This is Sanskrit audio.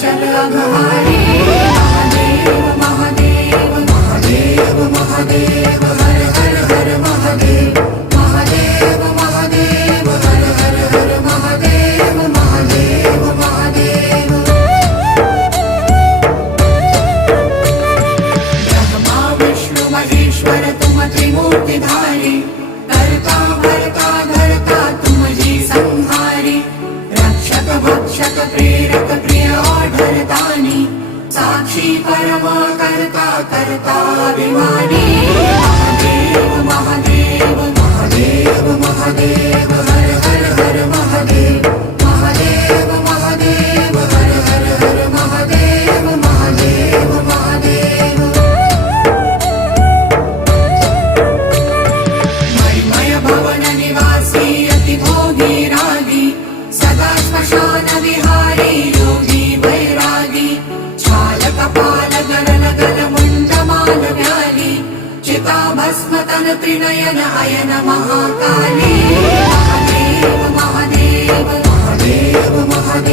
चल अघहारी महादेव महादेव महादेव महादेव हर हर हर महादेव महादेव महादेव हर हर हर महादेव महादेव महादेव ब्रह्मा विष्णु महेश्वर तुम त्रिमूर्तिधारी करता भरता धरता तुम जी संहारी रक्षक भक्षक प्रेरक प्रिय आढरतानी साक्षी परमा करता करता अभिमानी महादेव महादेव महादेव महादेव हर हर हर महादेव महादेव महादेव हर हर हर महादेव महादेव महादेव मणिमय भवन निवासी अति भोगी रागी सदा श्मशान विहारी योगी वैरागी छाल कपाल गरल गल मुंड माल व्याली चिता भस्म तन त्रिनयन अयन महाकाली महादेव महादेव महादेव महादेव